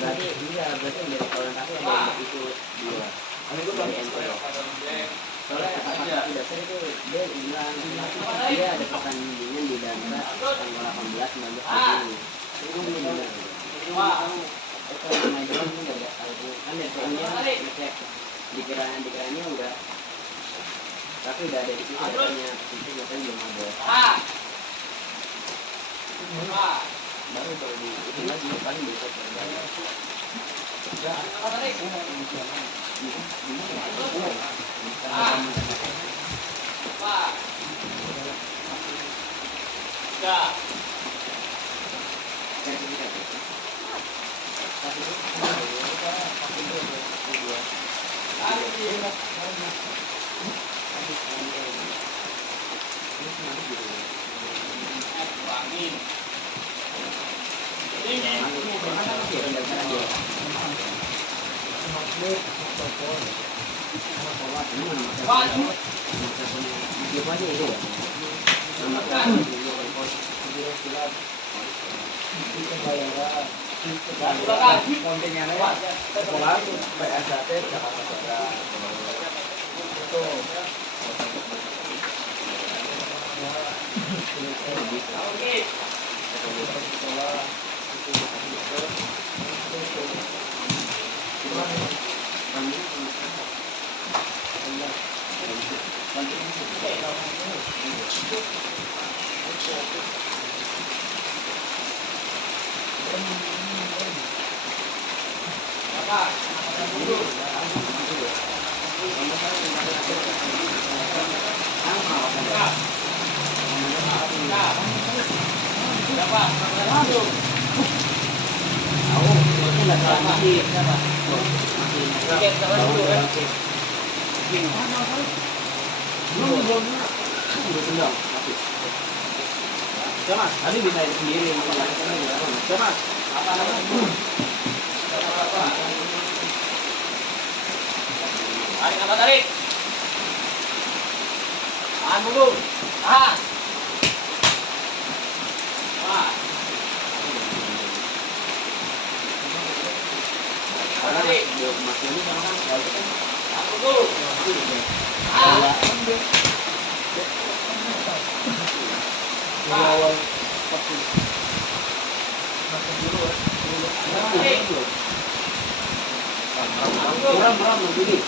Berarti iya, berarti yang dari kawan kaki ada yang ikut dua. Dari MPO. Soalnya aja dasar itu dia bilang dia ada pertandingan di Danra tanggal 18, 19 Juni. Itu belum bilang. Itu main doang itu nggak ada tahu. Kan DPO-nya ngecek dikiranya udah, tapi udah ada di situ datanya, itu biasanya belum ada. Baru kalau di itu lagi paling bisa terbayar. Kontingennya sekolah PSAT Jakarta Barat. Itu Mas, tadi bisa sendiri Mas, apa namanya? Tarik. Tahan dulu. Tahan. Tarik. Mas Yoni sama kan tahan dulu. Awal waktu kurang begini.